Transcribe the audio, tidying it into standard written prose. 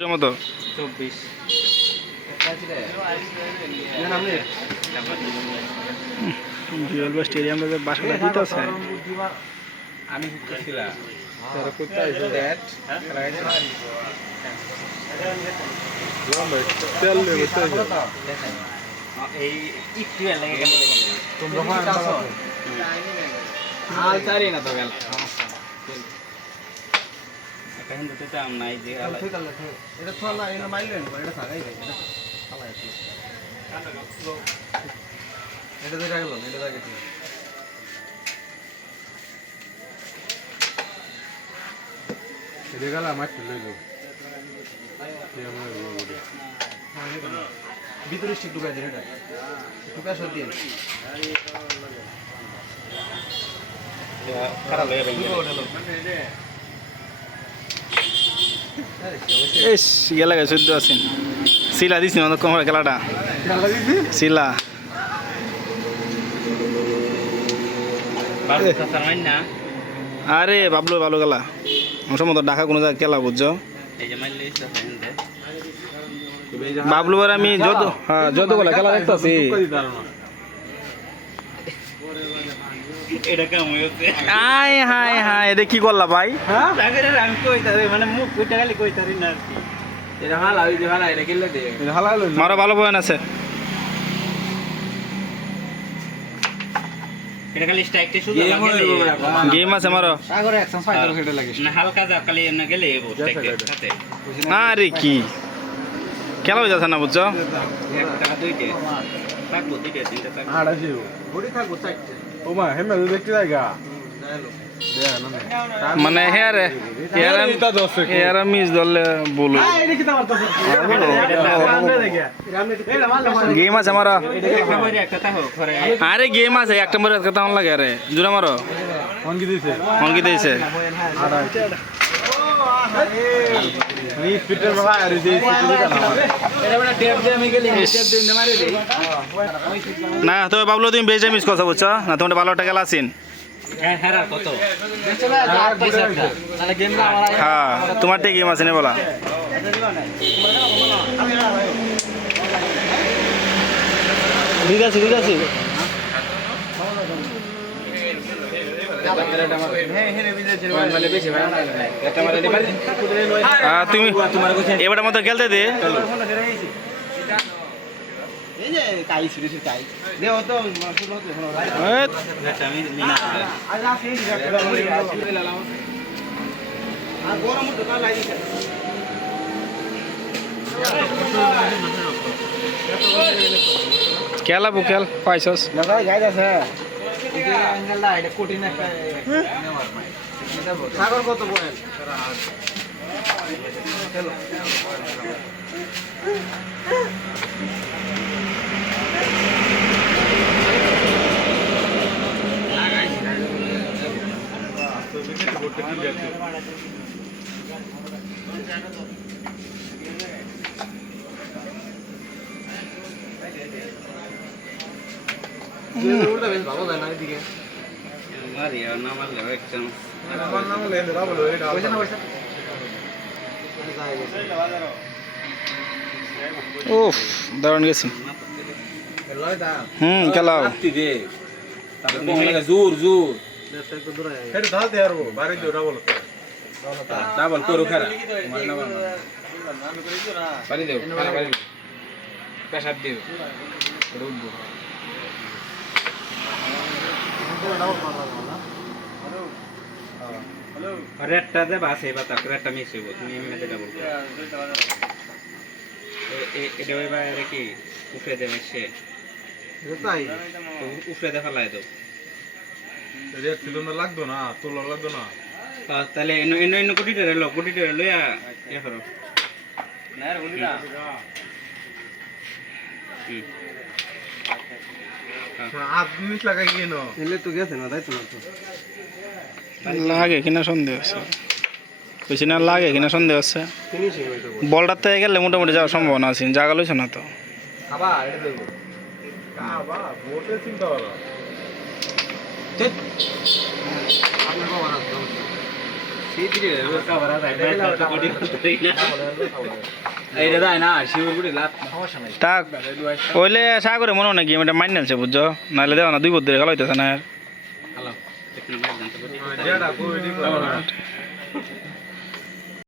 মতো 24 স্টেডিয়ামে বাসা দিতে আছে আমি ছিলাম এই একটু লাগে হাল চারি না তো গেল এখন তো চাম নাই যে এটা তো না এটা মাইলেন এটা থাকাই যায় এটা চালাই আছে এটা তো রাখলো এটা রাখে এটা গেল আমার চলে গেল ভিতরে স্টিক ঢুকাই দেন এটা ঢুকা সর দিয়ে খারাপ লাগে এস গেলা গেছে চোদ্দ আছেন শিলা দিস না কম খেলাটা শিলা আরে বাবলু ভালো গেলা আমার মতো ঢাকা কোনো জায়গায় খেলা বুঝছো বাবলু আর আমি যত গেলা খেলা দেখতেছি এটা কেমন হচ্ছে আয় হায় হায় এটা কি করলা ভাই আমি কইতারি মানে মুখ কইটা খালি কইতারি না আর কি এটা হালা ওই যে হালা এটা কিল্লে দে হালা মারো ভালো বয়ান আছে এটা খালি স্ট্রাইকটা শুধু গেম আছে মারো সাগরে অ্যাকশন ফাইটার সেটা লাগে না হালকা যা খালি এমন গেলে এবো স্ট্রাইকের সাথে আরে কি খেলা হয়ে যাচ্ছে না বুঝছো একটা দুইটা থাকবো দুইটা তিনটা থাকবো আড়াইশো বডি থাকবো চারটে ও মা হেমে দেখতে জায়গা মানে হেয়ার মিস ধরলে বলো গেম আছে মারো আরে গেম আছে একটা মরে একটা তাহলে লাগে আরে জোড়া মারো অঙ্কি দিয়েছে না তবে বাবলু তুমি বেশি মিস কথা বুঝছো না তোমার ভালো টাকা আছেন হ্যাঁ তোমার ঠিক গেম আছে না বলা ঠিক আছে তুমি এবার মতো খেলতে দে খেলাবো খেল পাইছস সাগর কত বলেন ভালো যায় না এদিকে না মারলে একদম উফ দারুণ গেছি খেলাও জোর ডাবল করো খেলা পারি দেও পেশাব দেও রেটটা দে বাসে বা তার রেটটা মিস হইব তুমি এমনিতে ডাবল করো এটা ওই বাইরে কি উফরে দেবে সে তাই উফরে দে ফেলাই দাও রেট ছিল না লাগতো না তোলা লাগতো না তাহলে এন্ন কোটিটা লইয়া ইয়ে করো না আর বলি না মিনিট লাগাই কেন এলে তো গেছে না তাই তো না তো লাগে কিনা সন্দেহ আছে বেশি না লাগে কিনা সন্দেহ আছে বলটার থেকে গেলে মোটামুটি যাওয়ার সম্ভাবনা আছে জায়গা লইছে না তো আবার এটা দেবো আবার ভোটে চিন্তা করো আপনার বাবা না এইটা যায় না শিবর গুড়ি লাভ তাক ওইলে সাগরে মনে হয় না গেম এটা মাইন নিলছে বুঝছো নাহলে দেওয়া না 2 বছর ধরে খেলাইতেছে না আর হ্যালো যেটা কো এডি